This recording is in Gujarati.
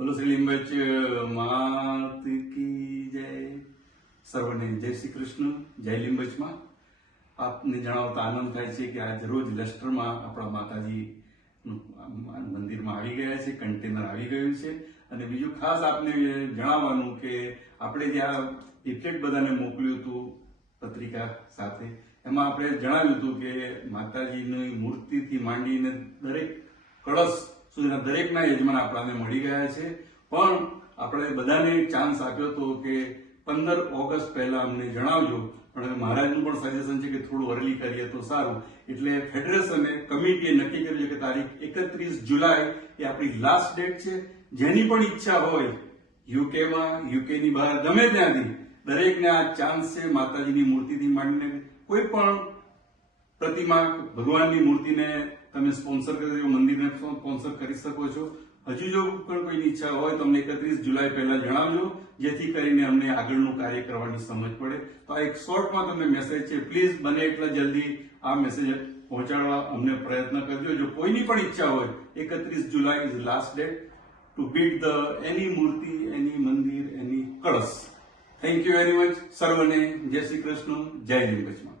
બોલો શ્રી લીંબચ માત કી જય. સર્વને જય શ્રી કૃષ્ણ. જય લીંબચમાં આપને જણાવતા આનંદ થાય છે કે આજ રોજ લશ્કરમાં આપણા માતાજી મંદિરમાં આવી ગયા છે, કન્ટેનર આવી ગયું છે. અને બીજું ખાસ આપને જણાવવાનું કે આપણે જે આ લિફલેટ બધાને મોકલ્યું હતું પત્રિકા સાથે, એમાં આપણે જણાવ્યું હતું કે માતાજીની મૂર્તિથી માંડીને દરેક કળશ સુધીના દરેકના યજમાન આપણાને મળી ગયા છે. પણ આપણે બધાને ચાન્સ આપ્યો હતો કે 15 ઓગસ્ટ પહેલા અમને જણાવજો, પણ મહારાજનું પણ સજેશન છે કે થોડું અર્લી કરીએ તો સારું. એટલે ફેડરેશને કમિટીએ નક્કી કર્યું છે કે તારીખ 31 જુલાઈ એ આપણી લાસ્ટ ડેટ છે. જેની પણ ઈચ્છા હોય યુકેમાં, યુકેની બહાર, ગમે ત્યાંથી દરેકને આ ચાન્સ છે. માતાજીની મૂર્તિથી માંડીને કોઈ પણ પ્રતિમા, ભગવાનની મૂર્તિને તમે સ્પોન્સર કરી, મંદિરને સ્પોન્સર કરી શકો છો. હજુ જો પણ કોઈની ઈચ્છા હોય તો અમને 31 જુલાઈ પહેલા જણાવજો, જેથી કરીને અમને આગળનું કાર્ય કરવાની સમજ પડે. તો આ એક શોર્ટમાં તમને મેસેજ છે. પ્લીઝ બને એટલા જલ્દી આ મેસેજ પહોંચાડવા અમને પ્રયત્ન કરજો. જો કોઈની પણ ઈચ્છા હોય, 31 July is last date to bid the any murti, any mandir, any kalash. Thank you very much. સર્વને જય શ્રી કૃષ્ણ. જય લીંબચમાં.